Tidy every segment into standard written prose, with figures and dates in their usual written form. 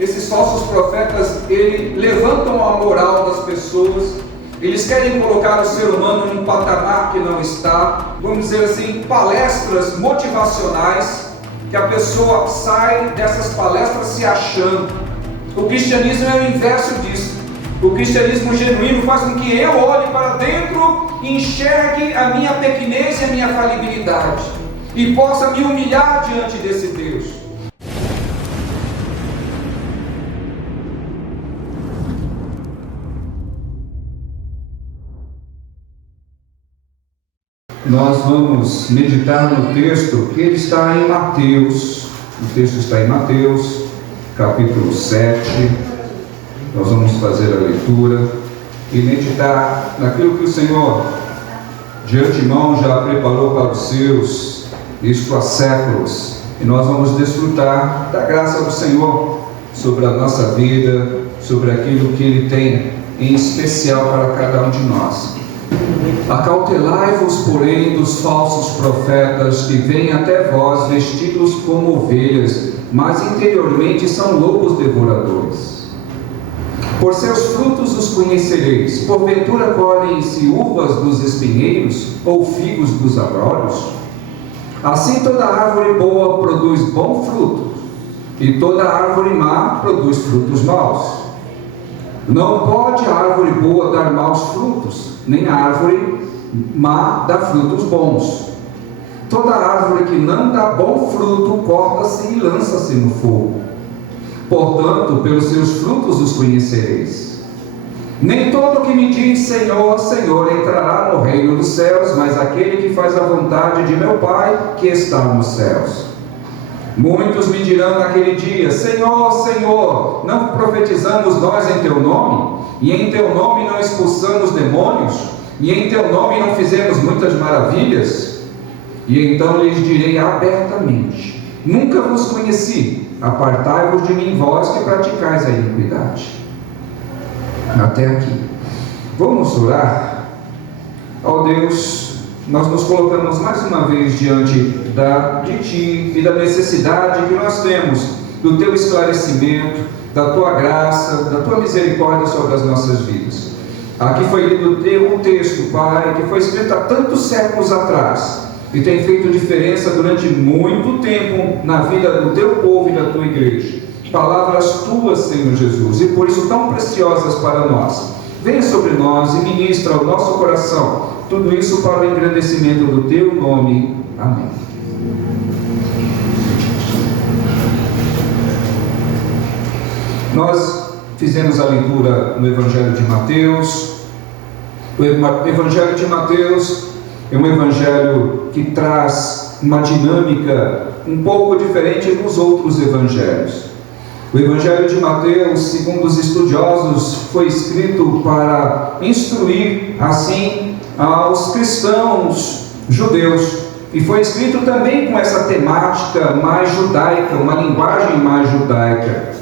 esses falsos profetas, eles levantam a moral das pessoas, eles querem colocar o ser humano num patamar que não está, vamos dizer assim, palestras motivacionais, que a pessoa sai dessas palestras se achando. O cristianismo é o inverso disso. O cristianismo genuíno faz com que eu olhe para dentro e enxergue a minha pequenez e a minha falibilidade, e possa me humilhar diante desse Deus. Nós vamos meditar no texto que ele está em Mateus. O texto está em Mateus, capítulo 7. Nós vamos fazer a leitura e meditar naquilo que o Senhor de antemão já preparou para os seus, isto há séculos. E nós vamos desfrutar da graça do Senhor sobre a nossa vida, sobre aquilo que Ele tem em especial para cada um de nós. Acautelai-vos, porém, dos falsos profetas que vêm até vós vestidos como ovelhas, mas interiormente são lobos devoradores. Por seus frutos os conhecereis. Porventura colhem-se uvas dos espinheiros ou figos dos abrolhos? Assim toda árvore boa produz bom fruto, e toda árvore má produz frutos maus. Não pode a árvore boa dar maus frutos, nem a árvore má dar frutos bons. Toda árvore que não dá bom fruto corta-se e lança-se no fogo. Portanto, pelos seus frutos os conhecereis. Nem todo que me diz Senhor, Senhor entrará no reino dos céus, mas aquele que faz a vontade de meu Pai que está nos céus. Muitos me dirão naquele dia: Senhor, Senhor, não profetizamos nós em teu nome? E em teu nome não expulsamos demônios? E em teu nome não fizemos muitas maravilhas? E então lhes direi abertamente: nunca vos conheci. Apartai-vos de mim, vós que praticais a iniquidade. Até aqui. Vamos orar. Ó Deus, nós nos colocamos mais uma vez diante de Ti e da necessidade que nós temos do Teu esclarecimento, da Tua graça, da Tua misericórdia sobre as nossas vidas. Aqui foi lido um texto, Pai, que foi escrito há tantos séculos atrás e tem feito diferença durante muito tempo na vida do Teu povo e da Tua igreja. Palavras Tuas, Senhor Jesus, e por isso tão preciosas para nós. Venha sobre nós e ministra ao nosso coração tudo isso para o engrandecimento do Teu nome. Amém. Nós fizemos a leitura no Evangelho de Mateus. O Evangelho de Mateus é um evangelho que traz uma dinâmica um pouco diferente dos outros evangelhos. O Evangelho de Mateus, segundo os estudiosos, foi escrito para instruir, assim, aos cristãos judeus. E foi escrito também com essa temática mais judaica, uma linguagem mais judaica.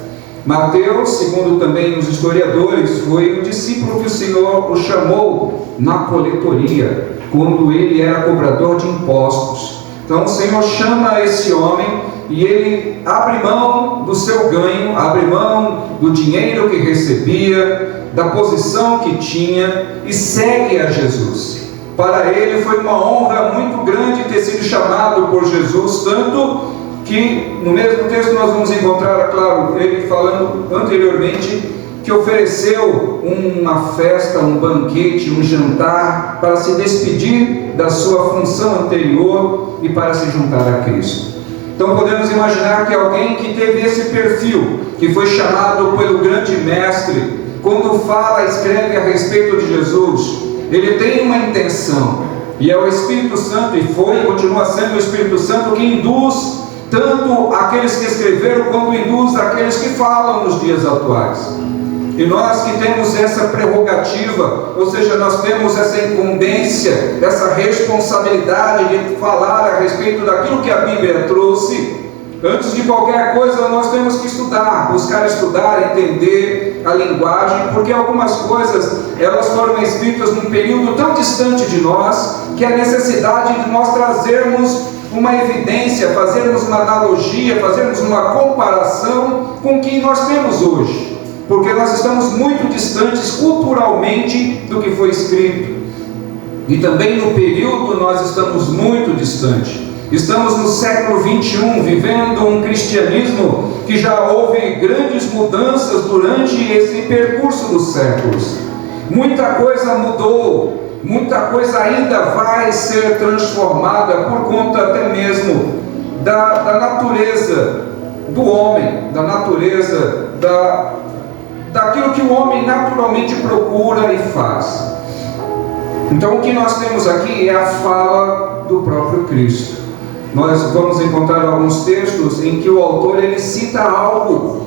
Mateus, segundo também os historiadores, foi o discípulo que o Senhor o chamou na coletoria, quando ele era cobrador de impostos. Então o Senhor chama esse homem e ele abre mão do seu ganho, abre mão do dinheiro que recebia, da posição que tinha e segue a Jesus. Para ele foi uma honra muito grande ter sido chamado por Jesus, tanto que no mesmo texto nós vamos encontrar, claro, ele falando anteriormente que ofereceu uma festa, um banquete, um jantar para se despedir da sua função anterior e para se juntar a Cristo. Então podemos imaginar que alguém que teve esse perfil, que foi chamado pelo grande mestre, quando fala, escreve a respeito de Jesus, ele tem uma intenção, e é o Espírito Santo, e foi e continua sendo o Espírito Santo que induz tanto aqueles que escreveram quanto induz aqueles que falam nos dias atuais. E nós que temos essa prerrogativa, ou seja, nós temos essa incumbência, essa responsabilidade de falar a respeito daquilo que a Bíblia trouxe, antes de qualquer coisa nós temos que estudar, buscar estudar, entender a linguagem, porque algumas coisas, elas foram escritas num período tão distante de nós, que a necessidade de nós trazermos uma evidência, fazermos uma analogia, fazermos uma comparação com o que nós temos hoje, porque nós estamos muito distantes culturalmente do que foi escrito, e também no período nós estamos muito distantes. Estamos no século 21, vivendo um cristianismo que já houve grandes mudanças durante esse percurso dos séculos. Muita coisa mudou, muita coisa ainda vai ser transformada por conta até mesmo da natureza do homem, da natureza daquilo que o homem naturalmente procura e faz. Então o que nós temos aqui é a fala do próprio Cristo. Nós vamos encontrar alguns textos em que o autor ele cita algo,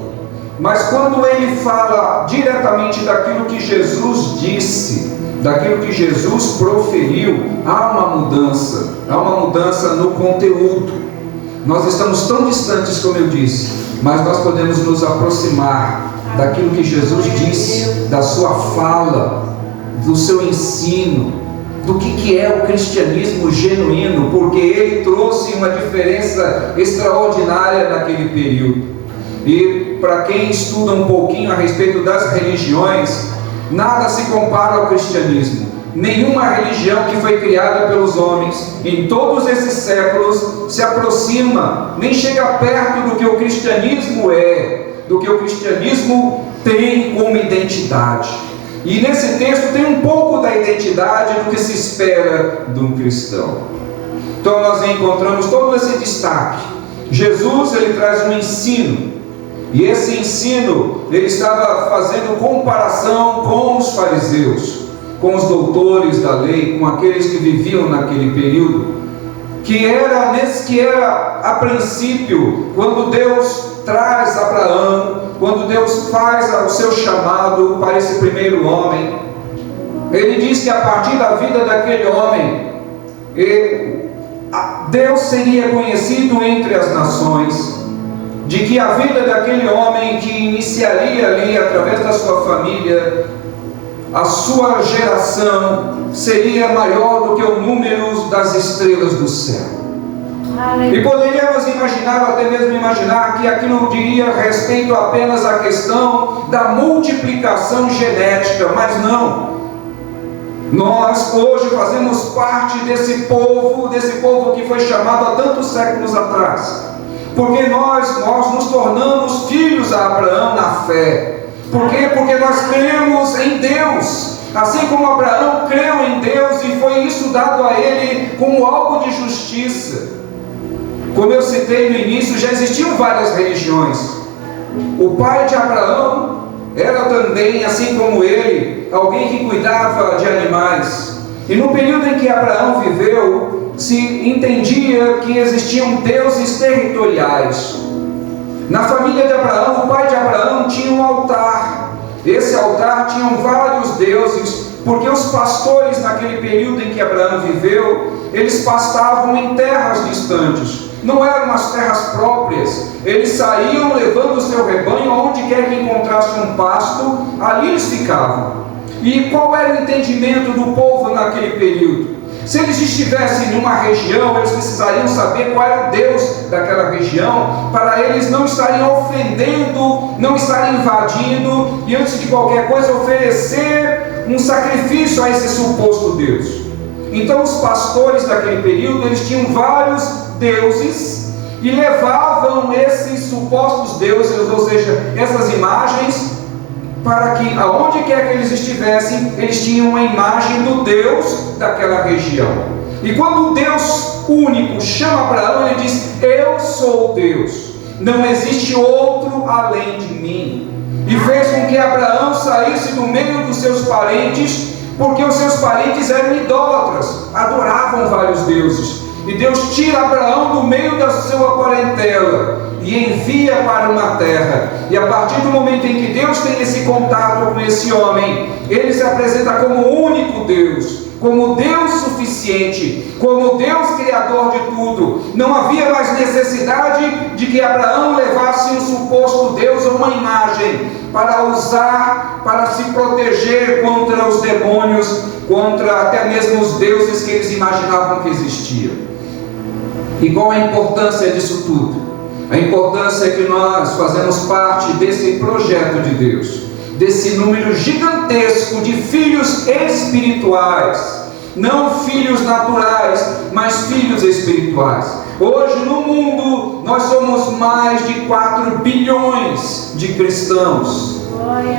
mas quando ele fala diretamente daquilo que Jesus disse, daquilo que Jesus proferiu, há uma mudança no conteúdo. Nós estamos tão distantes, como eu disse, mas nós podemos nos aproximar daquilo que Jesus disse, da sua fala, do seu ensino, do que é o cristianismo genuíno, porque ele trouxe uma diferença extraordinária naquele período. E para quem estuda um pouquinho a respeito das religiões, nada se compara ao cristianismo. Nenhuma religião que foi criada pelos homens em todos esses séculos se aproxima, nem chega perto do que o cristianismo é, do que o cristianismo tem como identidade. E nesse texto tem um pouco da identidade do que se espera de um cristão. Então nós encontramos todo esse destaque. Jesus ele traz um ensino, e esse ensino ele estava fazendo comparação com os fariseus, com os doutores da lei, com aqueles que viviam naquele período, que era a princípio, quando Deus traz Abraão, quando Deus faz o seu chamado para esse primeiro homem, ele diz que a partir da vida daquele homem, Deus seria conhecido entre as nações, de que a vida daquele homem que iniciaria ali através da sua família, a sua geração seria maior do que o número das estrelas do céu. E poderíamos imaginar, ou até mesmo imaginar, que aquilo diria respeito apenas à questão da multiplicação genética, mas não. Nós hoje fazemos parte desse povo que foi chamado há tantos séculos atrás, porque nós nos tornamos filhos a Abraão na fé. Por quê? Porque nós cremos em Deus, assim como Abraão creu em Deus e foi isso dado a ele como algo de justiça. Como eu citei no início, já existiam várias religiões. O pai de Abraão era também, assim como ele, alguém que cuidava de animais. E no período em que Abraão viveu, se entendia que existiam deuses territoriais. Na família de Abraão, o pai de Abraão tinha um altar. Esse altar tinha vários deuses, porque os pastores naquele período em que Abraão viveu, eles pastavam em terras distantes. Não eram as terras próprias, eles saíam levando o seu rebanho aonde quer que encontrasse um pasto, ali eles ficavam. E qual era o entendimento do povo naquele período? Se eles estivessem em uma região, eles precisariam saber qual era o Deus daquela região, para eles não estarem ofendendo, não estarem invadindo, e antes de qualquer coisa oferecer um sacrifício a esse suposto Deus. Então os pastores daquele período, eles tinham vários deuses e levavam esses supostos deuses, ou seja, essas imagens, para que aonde quer que eles estivessem, eles tinham uma imagem do Deus daquela região. E quando o Deus único chama Abraão, ele diz: eu sou Deus, não existe outro além de mim. E fez com que Abraão saísse do meio dos seus parentes, porque os seus parentes eram idólatras, adoravam vários deuses. E Deus tira Abraão do meio da sua parentela e envia para uma terra. E a partir do momento em que Deus tem esse contato com esse homem, ele se apresenta como o único Deus, como Deus suficiente, como Deus criador de tudo. Não havia mais necessidade de que Abraão levasse um suposto Deus ou uma imagem para usar, para se proteger contra os demônios, contra até mesmo os deuses que eles imaginavam que existiam. E qual a importância disso tudo? A importância é que nós fazemos parte desse projeto de Deus, desse número gigantesco de filhos espirituais, não filhos naturais, mas filhos espirituais. Hoje no mundo nós somos mais de 4 bilhões de cristãos,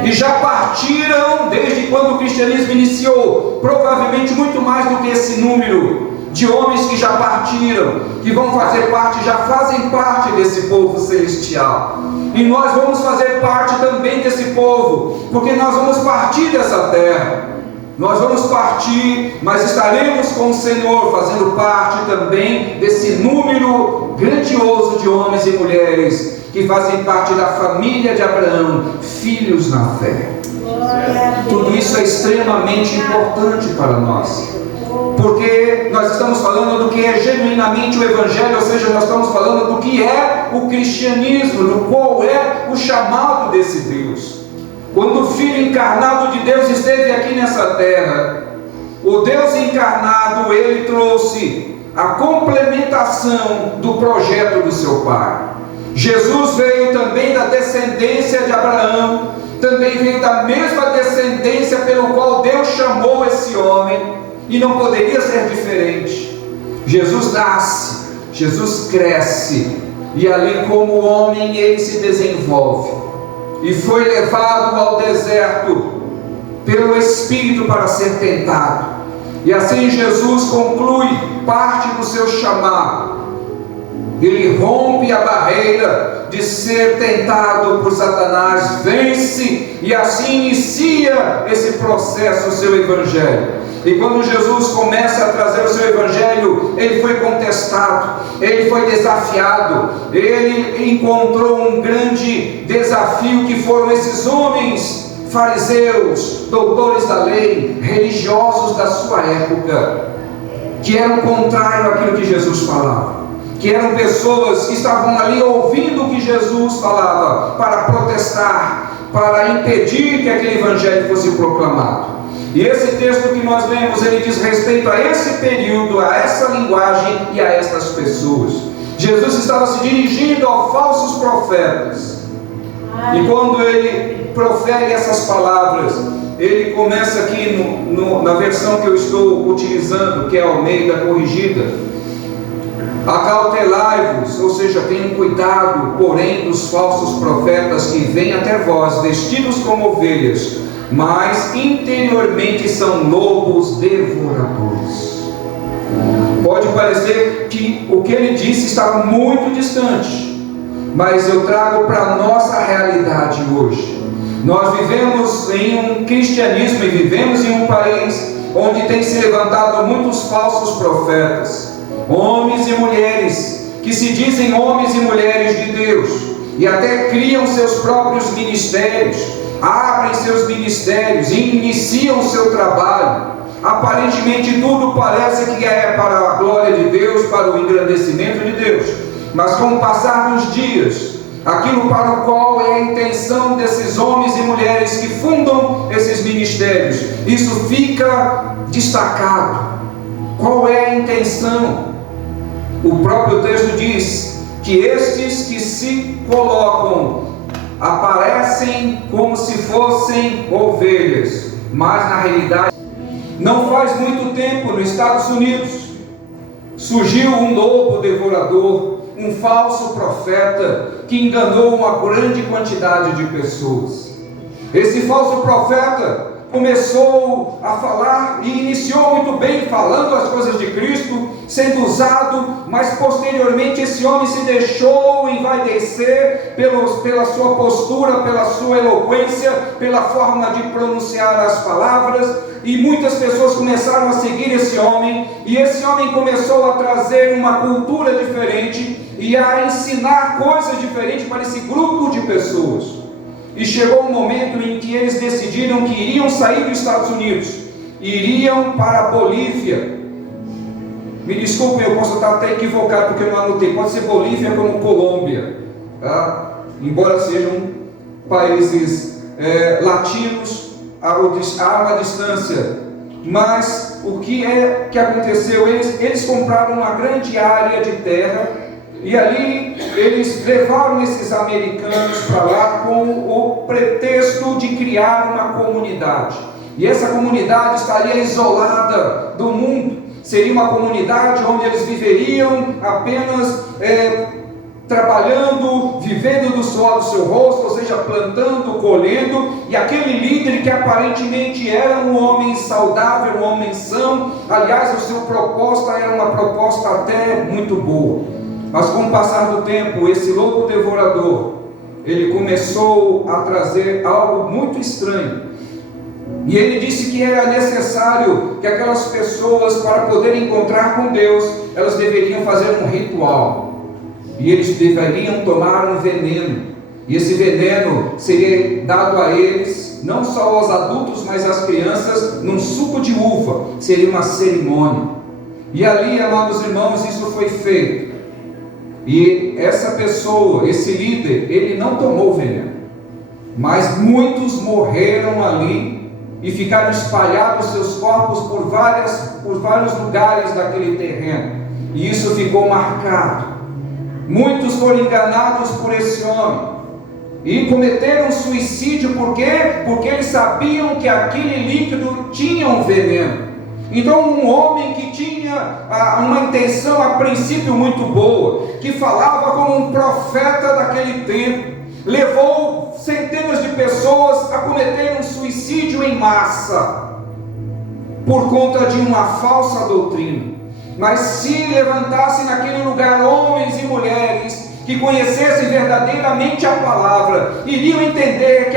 e já partiram desde quando o cristianismo iniciou, provavelmente muito mais do que esse número de homens que já partiram, que vão fazer parte, já fazem parte desse povo celestial. E nós vamos fazer parte também desse povo, porque nós vamos partir dessa terra. Nós vamos partir, mas estaremos com o Senhor, fazendo parte também desse número grandioso de homens e mulheres que fazem parte da família de Abraão, filhos na fé. Tudo isso é extremamente importante para nós, porque nós estamos falando do que é genuinamente o Evangelho, ou seja, nós estamos falando do que é o cristianismo, do qual é o chamado desse Deus. Quando o Filho encarnado de Deus esteve aqui nessa terra, o Deus encarnado, ele trouxe a complementação do projeto do seu Pai. Jesus veio também da descendência de Abraão, também veio da mesma descendência pelo qual Deus chamou esse homem, e não poderia ser diferente. Jesus nasce, Jesus cresce, e ali como homem ele se desenvolve, e foi levado ao deserto pelo Espírito para ser tentado, e assim Jesus conclui parte do seu chamado. Ele rompe a barreira de ser tentado por Satanás, vence, e assim inicia esse processo, o seu Evangelho. E quando Jesus começa a trazer o seu Evangelho, ele foi contestado, ele foi desafiado, ele encontrou um grande desafio, que foram esses homens fariseus, doutores da lei, religiosos da sua época, que eram contrários àquilo que Jesus falava, que eram pessoas que estavam ali ouvindo o que Jesus falava, para protestar, para impedir que aquele Evangelho fosse proclamado. E esse texto que nós lemos, ele diz respeito a esse período, a essa linguagem e a essas pessoas. Jesus estava se dirigindo aos falsos profetas, e quando ele profere essas palavras, ele começa aqui na versão que eu estou utilizando, que é a Almeida corrigida: acautelai-vos, ou seja, tenham cuidado, porém, dos falsos profetas que vêm até vós vestidos como ovelhas, mas interiormente são lobos devoradores. Pode parecer que o que ele disse estava muito distante, mas eu trago para a nossa realidade hoje. Nós vivemos em um cristianismo e vivemos em um país onde tem se levantado muitos falsos profetas, homens e mulheres que se dizem homens e mulheres de Deus, e até criam seus próprios ministérios, abrem seus ministérios e iniciam o seu trabalho. Aparentemente tudo parece que é para a glória de Deus, para o engrandecimento de Deus, mas com o passar dos dias, aquilo para o qual é a intenção desses homens e mulheres que fundam esses ministérios, isso fica destacado. Qual é a intenção? O próprio texto diz que estes que se colocam aparecem como se fossem ovelhas, mas na realidade, não faz muito tempo, nos Estados Unidos, surgiu um lobo devorador, um falso profeta, que enganou uma grande quantidade de pessoas. Esse falso profeta começou a falar e iniciou muito bem, falando as coisas de Cristo, sendo usado, mas posteriormente esse homem se deixou envaidecer pela sua postura, pela sua eloquência, pela forma de pronunciar as palavras, e muitas pessoas começaram a seguir esse homem, e esse homem começou a trazer uma cultura diferente e a ensinar coisas diferentes para esse grupo de pessoas. E chegou um momento em que eles decidiram que iriam sair dos Estados Unidos, iriam para a Bolívia. Me desculpem, eu posso estar até equivocado porque eu não anotei, pode ser Bolívia como Colômbia, tá? Embora sejam países latinos, há uma distância, mas o que é que aconteceu? Eles compraram uma grande área de terra, e ali eles levaram esses americanos para lá com o pretexto de criar uma comunidade. E essa comunidade estaria isolada do mundo. Seria uma comunidade onde eles viveriam apenas trabalhando, vivendo do suor do seu rosto, ou seja, plantando, colhendo. E aquele líder, que aparentemente era um homem saudável, um homem são, aliás, a sua proposta era uma proposta até muito boa. Mas com o passar do tempo, esse louco devorador, ele começou a trazer algo muito estranho. E ele disse que era necessário que aquelas pessoas, para poderem encontrar com Deus, elas deveriam fazer um ritual. E eles deveriam tomar um veneno. E esse veneno seria dado a eles, não só aos adultos, mas às crianças, num suco de uva. Seria uma cerimônia. E ali, amados irmãos, isso foi feito. E essa pessoa, esse líder, ele não tomou o veneno. Mas muitos morreram ali e ficaram espalhados seus corpos por vários lugares daquele terreno. E isso ficou marcado. Muitos foram enganados por esse homem e cometeram suicídio. Por quê? Porque eles sabiam que aquele líquido tinha um veneno. Então um homem que tinha uma intenção a princípio muito boa, que falava como um profeta daquele tempo, levou centenas de pessoas a cometerem um suicídio em massa, por conta de uma falsa doutrina. Mas se levantassem naquele lugar homens e mulheres que conhecessem verdadeiramente a palavra, iriam entender que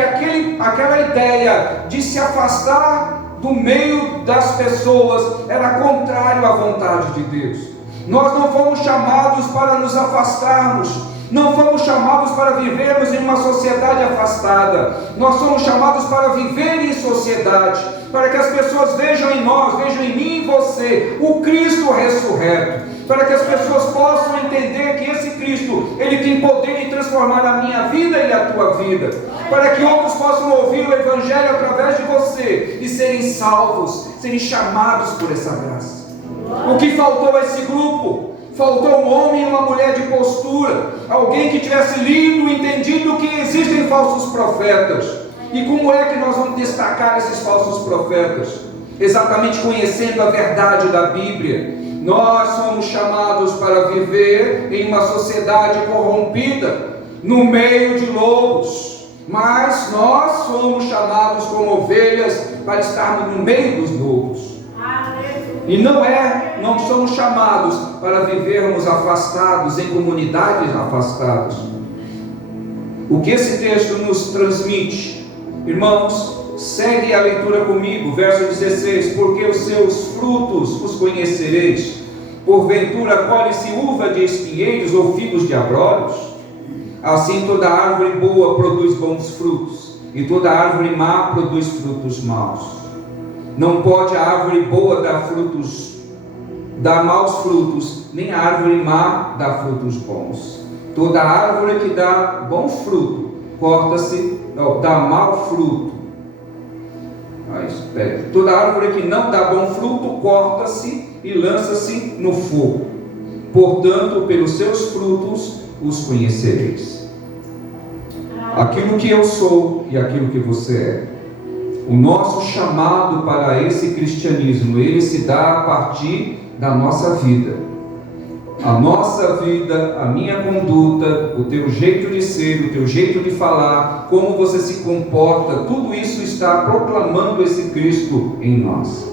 aquela ideia de se afastar do meio das pessoas era contrário à vontade de Deus. Nós não fomos chamados para nos afastarmos, não fomos chamados para vivermos em uma sociedade afastada. Nós somos chamados para viver em sociedade, para que as pessoas vejam em nós, vejam em mim e em você o Cristo ressurreto, para que as pessoas possam entender que esse Cristo, Ele tem poder de transformar a minha vida e a tua vida, para que outros possam ouvir o Evangelho através de você e serem salvos, serem chamados por essa graça. O que faltou a esse grupo? Faltou um homem e uma mulher de postura, alguém que tivesse lido e entendido que existem falsos profetas. E como é que nós vamos destacar esses falsos profetas? Exatamente conhecendo a verdade da Bíblia. Nós somos chamados para viver em uma sociedade corrompida, no meio de lobos, mas nós somos chamados como ovelhas para estarmos no meio dos lobos. E não somos chamados para vivermos afastados, em comunidades afastadas. O que esse texto nos transmite? Irmãos, segue a leitura comigo, verso 16: porque os seus frutos os conhecereis. Porventura colhe-se uva de espinheiros ou figos de abrolhos? Assim toda árvore boa produz bons frutos, e toda árvore má produz frutos maus. Não pode a árvore boa dar maus frutos, nem a árvore má dar frutos bons. Toda árvore que dá bom fruto, dá mau fruto. Toda árvore que não dá bom fruto, corta-se e lança-se no fogo. Portanto, pelos seus frutos os conhecereis. Aquilo que eu sou e aquilo que você é. O nosso chamado para esse cristianismo, ele se dá a partir da nossa vida. A nossa vida, a minha conduta, o teu jeito de ser, o teu jeito de falar, como você se comporta, tudo isso está proclamando esse Cristo em nós.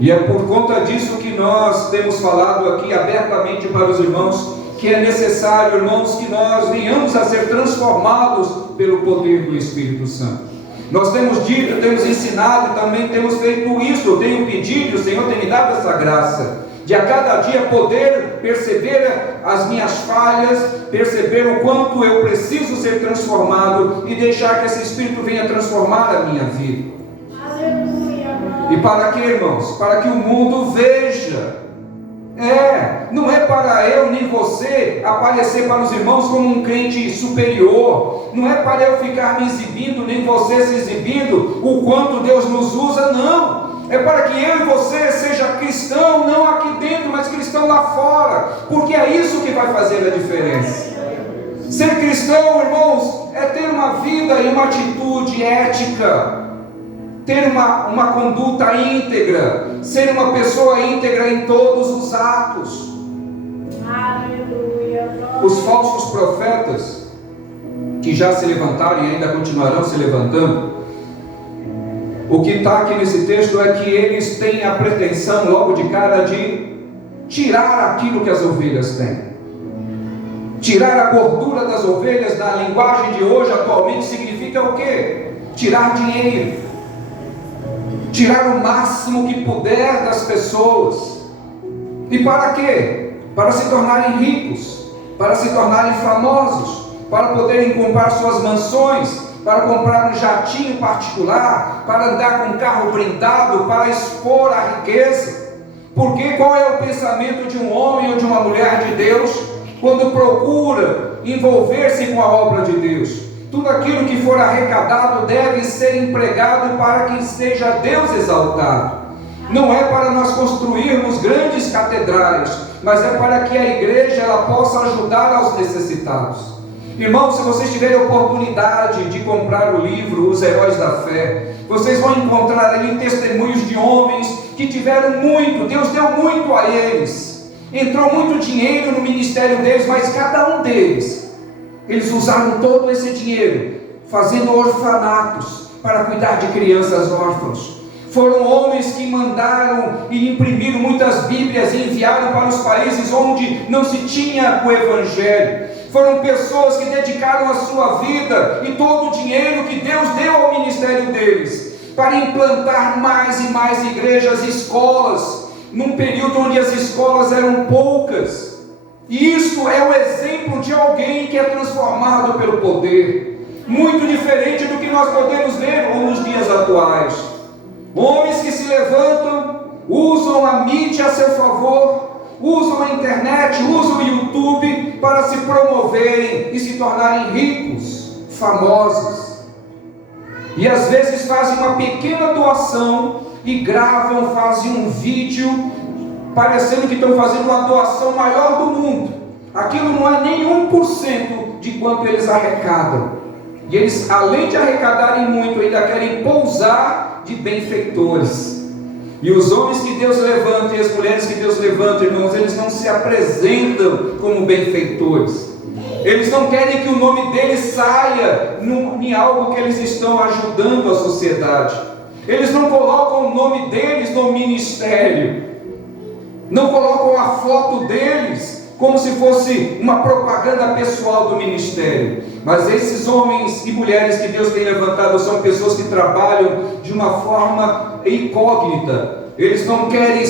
E é por conta disso que nós temos falado aqui abertamente para os irmãos, que é necessário, irmãos, que nós venhamos a ser transformados pelo poder do Espírito Santo. Nós temos dito, temos ensinado, também temos feito isso. Eu tenho pedido, o Senhor tem me dado essa graça, de a cada dia poder perceber as minhas falhas, perceber o quanto eu preciso ser transformado e deixar que esse Espírito venha transformar a minha vida. Aleluia. E para quê, irmãos? Para que o mundo veja. Não é para eu nem você aparecer para os irmãos como um crente superior, não é para eu ficar me exibindo, nem você se exibindo, o quanto Deus nos usa, não. é para que eu e você seja cristão, não aqui dentro, mas cristão lá fora, porque é isso que vai fazer a diferença. Ser cristão, irmãos, é ter uma vida e uma atitude ética, ter uma conduta íntegra, ser uma pessoa íntegra em todos os atos. Aleluia. Os falsos profetas, que já se levantaram e ainda continuarão se levantando, o que está aqui nesse texto é que eles têm a pretensão logo de cara de tirar aquilo que as ovelhas têm. Tirar a gordura das ovelhas, na linguagem de hoje, atualmente, significa o quê? Tirar dinheiro. Tirar o máximo que puder das pessoas. E para quê? Para se tornarem ricos, para se tornarem famosos, para poderem comprar suas mansões, para comprar um jatinho particular, para andar com um carro blindado, para expor a riqueza. Porque qual é o pensamento de um homem ou de uma mulher de Deus quando procura envolver-se com a obra de Deus? Tudo aquilo que for arrecadado deve ser empregado para que seja Deus exaltado. Não é para nós construirmos grandes catedrais, mas é para que a igreja ela possa ajudar aos necessitados. Irmãos, se vocês tiverem a oportunidade de comprar o livro Os Heróis da Fé, vocês vão encontrar ali testemunhos de homens que tiveram muito, Deus deu muito a eles, entrou muito dinheiro no ministério deles, mas cada um deles, eles usaram todo esse dinheiro fazendo orfanatos para cuidar de crianças órfãos. Foram homens que mandaram e imprimiram muitas Bíblias e enviaram para os países onde não se tinha o Evangelho. Foram pessoas que dedicaram a sua vida e todo o dinheiro que Deus deu ao ministério deles para implantar mais e mais igrejas e escolas, num período onde as escolas eram poucas. E isso é o exemplo de alguém que é transformado pelo poder, muito diferente do que nós podemos ver nos dias atuais. Homens que se levantam, usam a mídia a seu favor, usam a internet, usam o YouTube para se promoverem e se tornarem ricos, famosos. E às vezes fazem uma pequena doação e gravam, fazem um vídeo parecendo que estão fazendo uma doação maior do mundo. Aquilo não é nem 1% de quanto eles arrecadam. E eles, além de arrecadarem muito, ainda querem pousar de benfeitores. E os homens que Deus levanta e as mulheres que Deus levanta, irmãos, eles não se apresentam como benfeitores. Eles não querem que o nome deles saia em algo que eles estão ajudando a sociedade. Eles não colocam o nome deles no ministério. Não colocam a foto deles como se fosse uma propaganda pessoal do ministério. Mas esses homens e mulheres que Deus tem levantado são pessoas que trabalham de uma forma incógnita. Eles não querem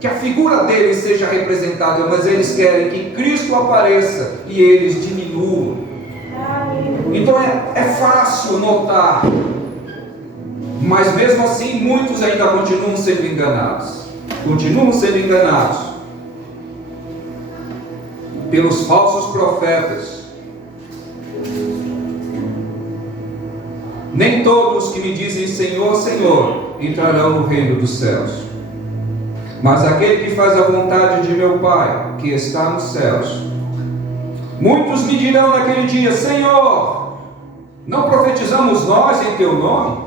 que a figura deles seja representada, mas eles querem que Cristo apareça e eles diminuam. Então é fácil notar, mas mesmo assim muitos ainda continuam sendo enganados. Continuam sendo enganados pelos falsos profetas. Nem todos que me dizem Senhor, Senhor, entrarão no reino dos céus, mas aquele que faz a vontade de meu Pai, que está nos céus. Muitos me dirão naquele dia: Senhor, não profetizamos nós em teu nome?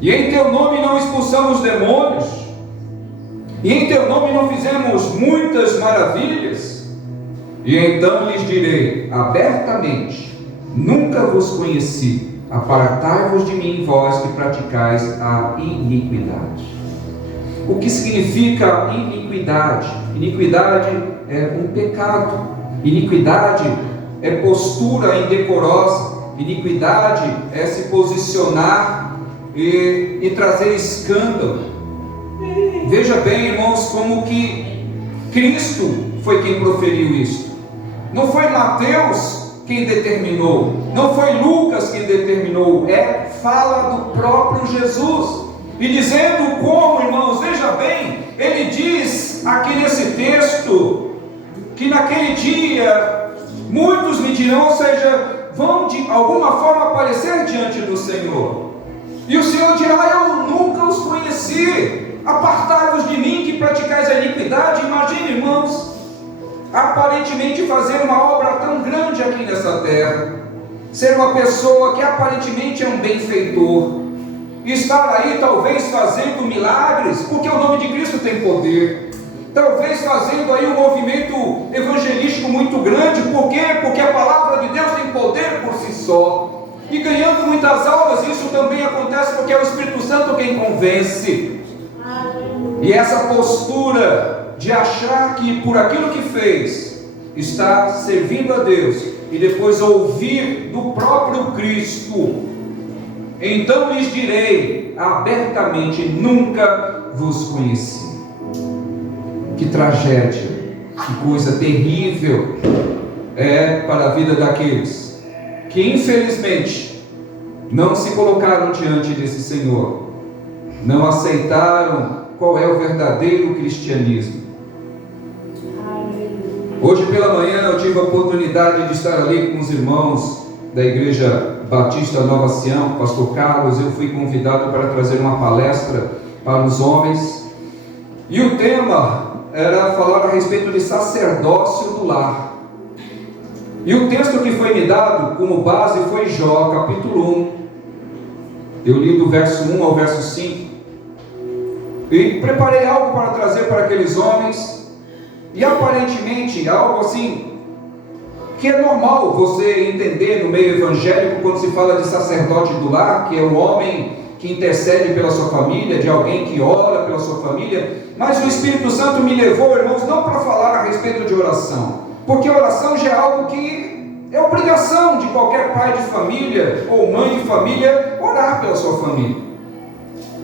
E em teu nome não expulsamos demônios? E em teu nome não fizemos muitas maravilhas? E então lhes direi abertamente: nunca vos conheci, apartai-vos de mim, vós que praticais a iniquidade. O que significa iniquidade? Iniquidade é um pecado. Iniquidade é postura indecorosa. Iniquidade é se posicionar e trazer escândalo. Veja bem, irmãos, como que Cristo foi quem proferiu isso. Não foi Mateus quem determinou, não foi Lucas quem determinou, fala do próprio Jesus. E dizendo como, irmãos, veja bem, ele diz aqui nesse texto, que naquele dia, muitos me dirão, ou seja, vão de alguma forma aparecer diante do Senhor. E o Senhor dirá: eu nunca os vos conheci. Apartai-vos de mim, que praticais a iniquidade. Imagine, irmãos, aparentemente fazer uma obra tão grande aqui nessa terra, ser uma pessoa que aparentemente é um benfeitor, estar aí talvez fazendo milagres, porque o nome de Cristo tem poder, talvez fazendo aí um movimento evangelístico muito grande. Por quê? Porque a palavra de Deus tem poder por si só, e ganhando muitas almas. Isso também acontece porque é o Espírito Santo quem convence. E essa postura de achar que por aquilo que fez está servindo a Deus, e depois ouvir do próprio Cristo: então lhes direi abertamente, nunca vos conheci. Que tragédia, que coisa terrível é para a vida daqueles que infelizmente não se colocaram diante desse Senhor, não aceitaram qual é o verdadeiro cristianismo. Hoje pela manhã eu tive a oportunidade de estar ali com os irmãos da Igreja Batista Nova Sião, pastor Carlos. Eu fui convidado para trazer uma palestra para os homens, e o tema era falar a respeito de sacerdócio do lar. E o texto que foi me dado como base foi Jó, capítulo 1. Eu li do verso 1 ao verso 5, e preparei algo para trazer para aqueles homens, e aparentemente algo assim que é normal você entender no meio evangélico, quando se fala de sacerdote do lar, que é um homem que intercede pela sua família, de alguém que ora pela sua família. Mas o Espírito Santo me levou, irmãos, não para falar a respeito de oração, porque oração já é algo que é obrigação de qualquer pai de família ou mãe de família orar pela sua família.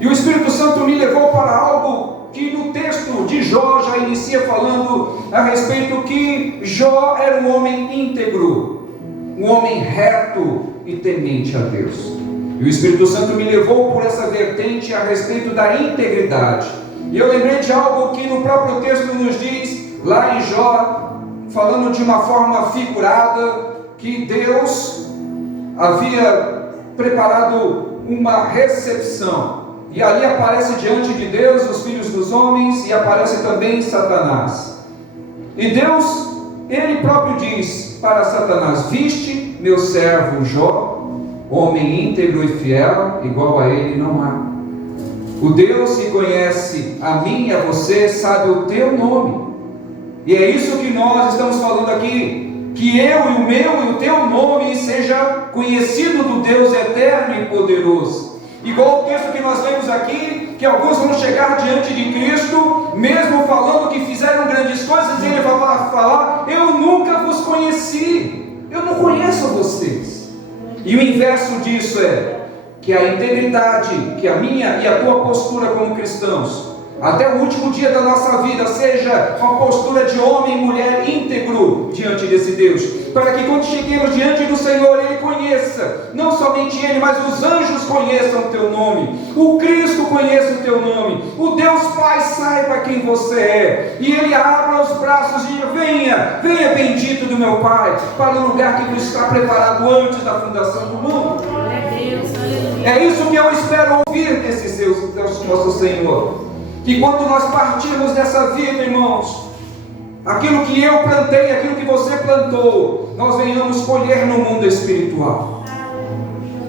E o Espírito Santo me levou para algo que no texto de Jó já inicia falando a respeito que Jó era um homem íntegro, um homem reto e temente a Deus. E o Espírito Santo me levou por essa vertente a respeito da integridade. E eu lembrei de algo que no próprio texto nos diz, lá em Jó, falando de uma forma figurada, que Deus havia preparado uma recepção. E ali aparece diante de Deus os filhos dos homens, e aparece também Satanás. E Deus, Ele próprio diz para Satanás: viste meu servo Jó, homem íntegro e fiel, igual a ele não há. O Deus que conhece a mim e a você sabe o teu nome. E é isso que nós estamos falando aqui, que eu e o meu e o teu nome seja conhecido do Deus eterno e poderoso. Igual o texto que nós lemos aqui, que alguns vão chegar diante de Cristo, mesmo falando que fizeram grandes coisas, e Ele vai falar: eu nunca vos conheci, eu não conheço vocês. E o inverso disso é que a integridade, que a minha e a tua postura como cristãos, até o último dia da nossa vida, seja uma postura de homem e mulher íntegro diante desse Deus, para que quando cheguemos diante do Senhor, Ele conheça, não somente Ele, mas os anjos conheçam o teu nome, o Cristo conheça o teu nome, o Deus Pai saiba quem você é, e Ele abra os braços e diga: venha, venha bendito do meu Pai, para o lugar que nos está preparado antes da fundação do mundo. É isso que eu espero ouvir desse Deus, nosso Senhor. Que quando nós partirmos dessa vida, irmãos, aquilo que eu plantei, aquilo que você plantou, nós venhamos colher no mundo espiritual.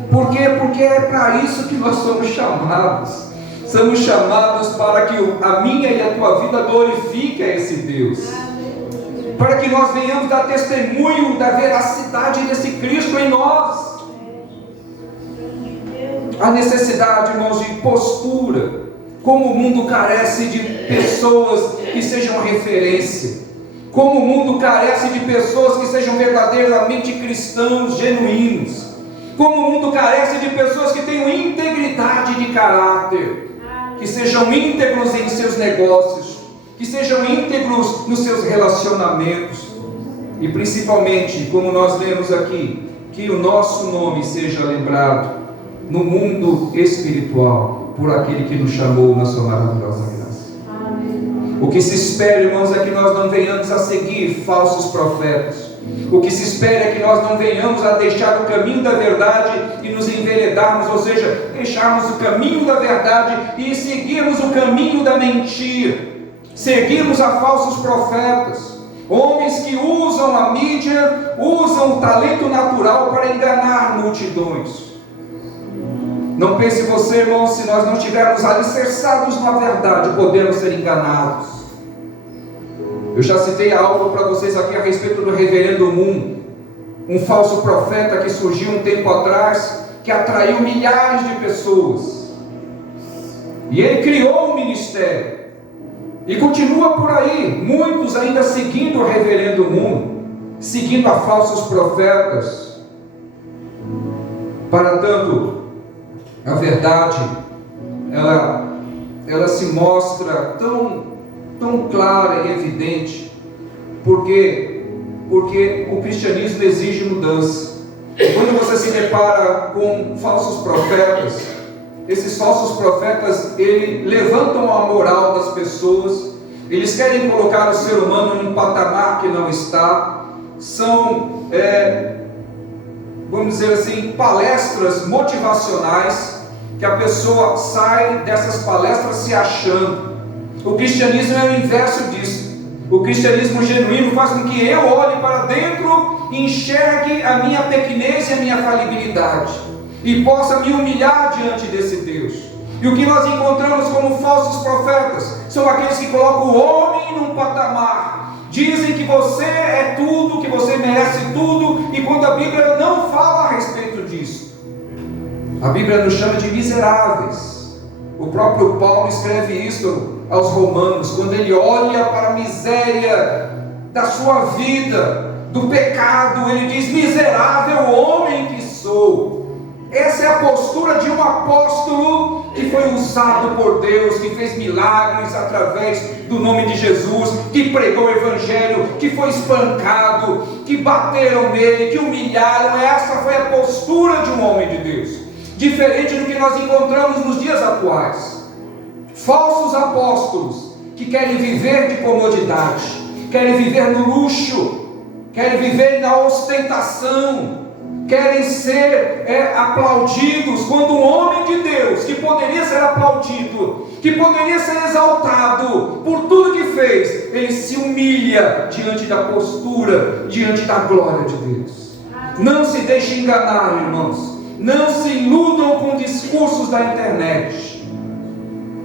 Por quê? Porque é para isso que nós somos chamados. Somos chamados para que a minha e a tua vida glorifique a esse Deus. Para que nós venhamos dar testemunho da veracidade desse Cristo em nós. A necessidade, irmãos, de postura. Como o mundo carece de pessoas que sejam referência. Como o mundo carece de pessoas que sejam verdadeiramente cristãos, genuínos. Como o mundo carece de pessoas que tenham integridade de caráter. Que sejam íntegros em seus negócios. Que sejam íntegros nos seus relacionamentos. E principalmente, como nós lemos aqui, que o nosso nome seja lembrado no mundo espiritual, por aquele que nos chamou na sua maravilhosa graça. Amém. O que se espera, irmãos, é que nós não venhamos a seguir falsos profetas. O que se espera é que nós não venhamos a deixar o caminho da verdade e nos enveredar desveredarmos, ou seja, deixarmos o caminho da verdade e seguirmos o caminho da mentira, seguirmos a falsos profetas, homens que usam a mídia, usam o talento natural para enganar multidões. Não pense você, irmão, se nós não estivermos alicerçados na verdade, podemos ser enganados. Eu já citei algo para vocês aqui a respeito do reverendo Moon, um falso profeta que surgiu um tempo atrás, que atraiu milhares de pessoas. E ele criou um ministério. E continua por aí, muitos ainda seguindo o reverendo Moon, seguindo a falsos profetas. Para tanto, a verdade, ela se mostra tão clara e evidente, porque o cristianismo exige mudança. Quando você se depara com falsos profetas, esses falsos profetas, eles levantam a moral das pessoas, eles querem colocar o ser humano num patamar que não está. São, vamos dizer assim, palestras motivacionais, que a pessoa sai dessas palestras se achando. O cristianismo é o inverso disso. O cristianismo genuíno faz com que eu olhe para dentro e enxergue a minha pequenez e a minha falibilidade, e possa me humilhar diante desse Deus. E o que nós encontramos como falsos profetas são aqueles que colocam o homem num patamar, dizem que você é tudo, que você merece tudo, e quando a Bíblia não fala a respeito disso, a Bíblia nos chama de miseráveis. O próprio Paulo escreve isso aos Romanos, quando ele olha para a miséria da sua vida, do pecado, ele diz: miserável homem que sou. Essa é a postura de um apóstolo que foi usado por Deus, que fez milagres através do nome de Jesus, que pregou o Evangelho, que foi espancado, que bateram nele, que humilharam. Essa foi a postura de um homem de Deus, diferente do que nós encontramos nos dias atuais. Falsos apóstolos que querem viver de comodidade, querem viver no luxo, querem viver na ostentação, querem ser aplaudidos, quando um homem de Deus, que poderia ser aplaudido, que poderia ser exaltado por tudo que fez, ele se humilha diante da postura, diante da glória de Deus. Não se deixe enganar, irmãos. Não se iludam com discursos da internet.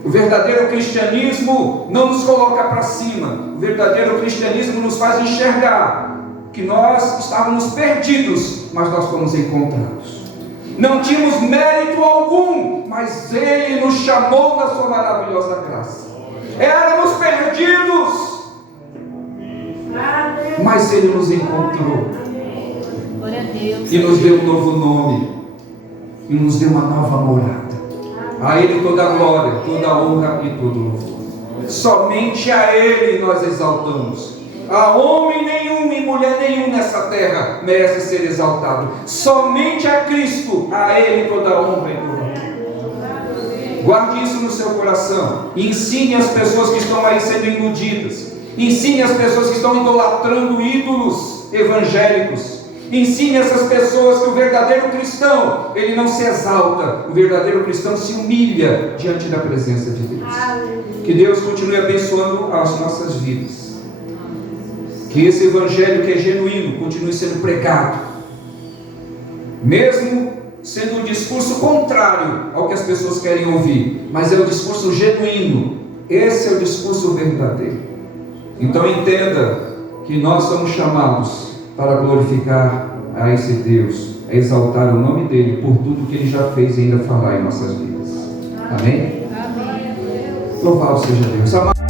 O verdadeiro cristianismo não nos coloca para cima. O verdadeiro cristianismo nos faz enxergar que nós estávamos perdidos, mas nós fomos encontrados. Não tínhamos mérito algum, mas Ele nos chamou da sua maravilhosa graça. Éramos perdidos, mas Ele nos encontrou e nos deu um novo nome, e nos deu uma nova morada. A Ele toda a glória, toda a honra e todo o louvor. Somente a Ele nós exaltamos. A homem nenhum e mulher nenhum nessa terra merece ser exaltado. Somente a Cristo, a Ele toda a honra e toda a glória. Guarde isso no seu coração. Ensine as pessoas que estão aí sendo iludidas. Ensine as pessoas que estão idolatrando ídolos evangélicos. Ensine essas pessoas que o verdadeiro cristão, ele não se exalta, o verdadeiro cristão se humilha diante da presença de Deus. Que Deus continue abençoando as nossas vidas. Que esse evangelho que é genuíno continue sendo pregado, mesmo sendo um discurso contrário ao que as pessoas querem ouvir, mas é o discurso genuíno. Esse é o discurso verdadeiro. Então entenda que nós somos chamados para glorificar a esse Deus, a exaltar o nome dEle por tudo que Ele já fez e ainda fará em nossas vidas. Amém? Louvado seja Deus.